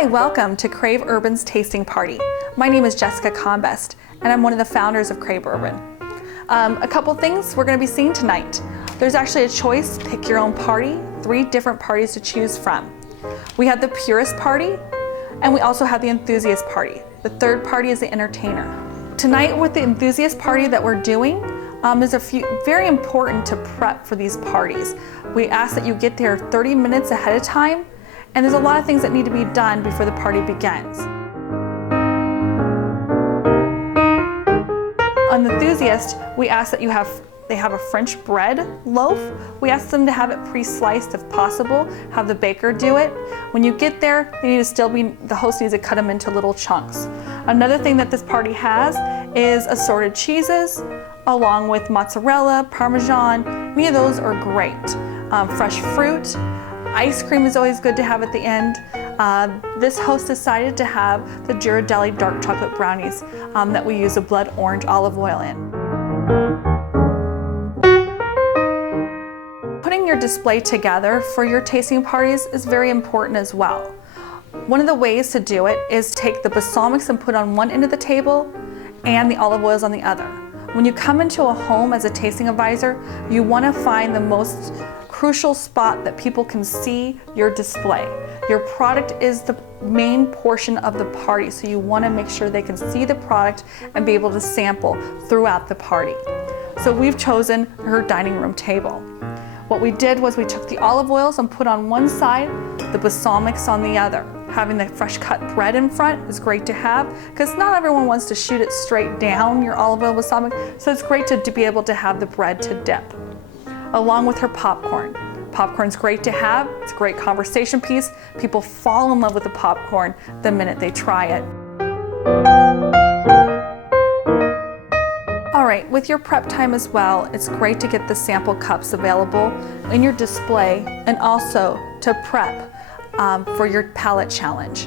Hi, welcome to Crave Urban's Tasting Party. My name is Jessica Combest, and I'm one of the founders of Crave Urban. A couple things we're going to be seeing tonight. There's actually a choice to pick your own party, 3 different parties to choose from. We have the purist party, and we also have the enthusiast party. The third party is the entertainer. Tonight with the enthusiast party that we're doing, there's a few very important to prep for these parties. We ask that you get there 30 minutes ahead of time, and there's a lot of things that need to be done before the party begins. On the enthusiast, we ask that they have a French bread loaf. We ask them to have it pre-sliced if possible, have the baker do it. When you get there, the host needs to cut them into little chunks. Another thing that this party has is assorted cheeses, along with mozzarella, Parmesan. Any of those are great. Fresh fruit. Ice cream is always good to have at the end. This host decided to have the Ghirardelli dark chocolate brownies that we use a blood orange olive oil in. Putting your display together for your tasting parties is very important as well. One of the ways to do it is take the balsamics and put on one end of the table and the olive oils on the other. When you come into a home as a tasting advisor, you want to find the most crucial spot that people can see your display. Your product is the main portion of the party, so you want to make sure they can see the product and be able to sample throughout the party. So we've chosen her dining room table. What we did was we took the olive oils and put on one side, the balsamics on the other. Having the fresh cut bread in front is great to have because not everyone wants to shoot it straight down, your olive oil balsamic, so it's great to be able to have the bread to dip. Along with her popcorn. Popcorn's great to have, it's a great conversation piece. People fall in love with the popcorn the minute they try it. All right, with your prep time as well, it's great to get the sample cups available in your display and also to prep for your palate challenge.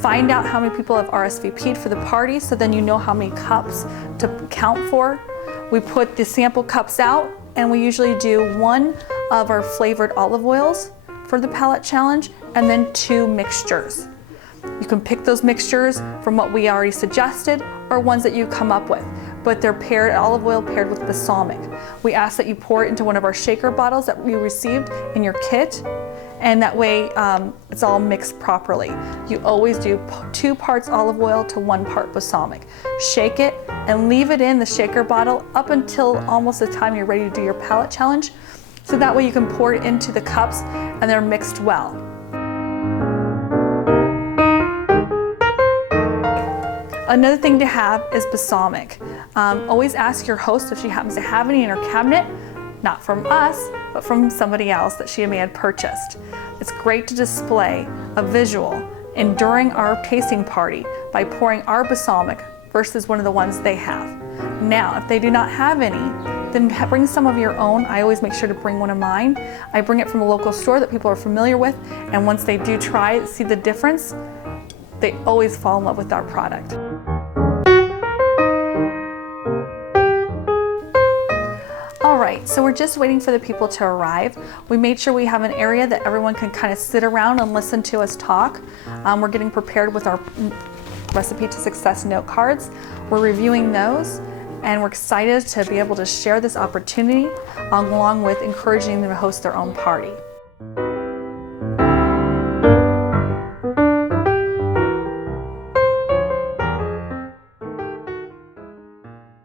Find out how many people have RSVP'd for the party so then you know how many cups to count for. We put the sample cups out and we usually do 1 of our flavored olive oils for the palate challenge and then 2 mixtures. You can pick those mixtures from what we already suggested or ones that you come up with, but they're olive oil paired with balsamic. We ask that you pour it into one of our shaker bottles that we received in your kit, and that way it's all mixed properly. You always do 2 parts olive oil to 1 part balsamic. Shake it and leave it in the shaker bottle up until almost the time you're ready to do your palate challenge. So that way you can pour it into the cups and they're mixed well. Another thing to have is balsamic. Always ask your host if she happens to have any in her cabinet, not from us, but from somebody else that she may have purchased. It's great to display a visual during our tasting party by pouring our balsamic versus one of the ones they have. Now, if they do not have any, then bring some of your own. I always make sure to bring one of mine. I bring it from a local store that people are familiar with, and once they do try it, see the difference, they always fall in love with our product. All right, so we're just waiting for the people to arrive. We made sure we have an area that everyone can kind of sit around and listen to us talk. We're getting prepared with our Recipe to Success note cards. We're reviewing those, and we're excited to be able to share this opportunity along with encouraging them to host their own party.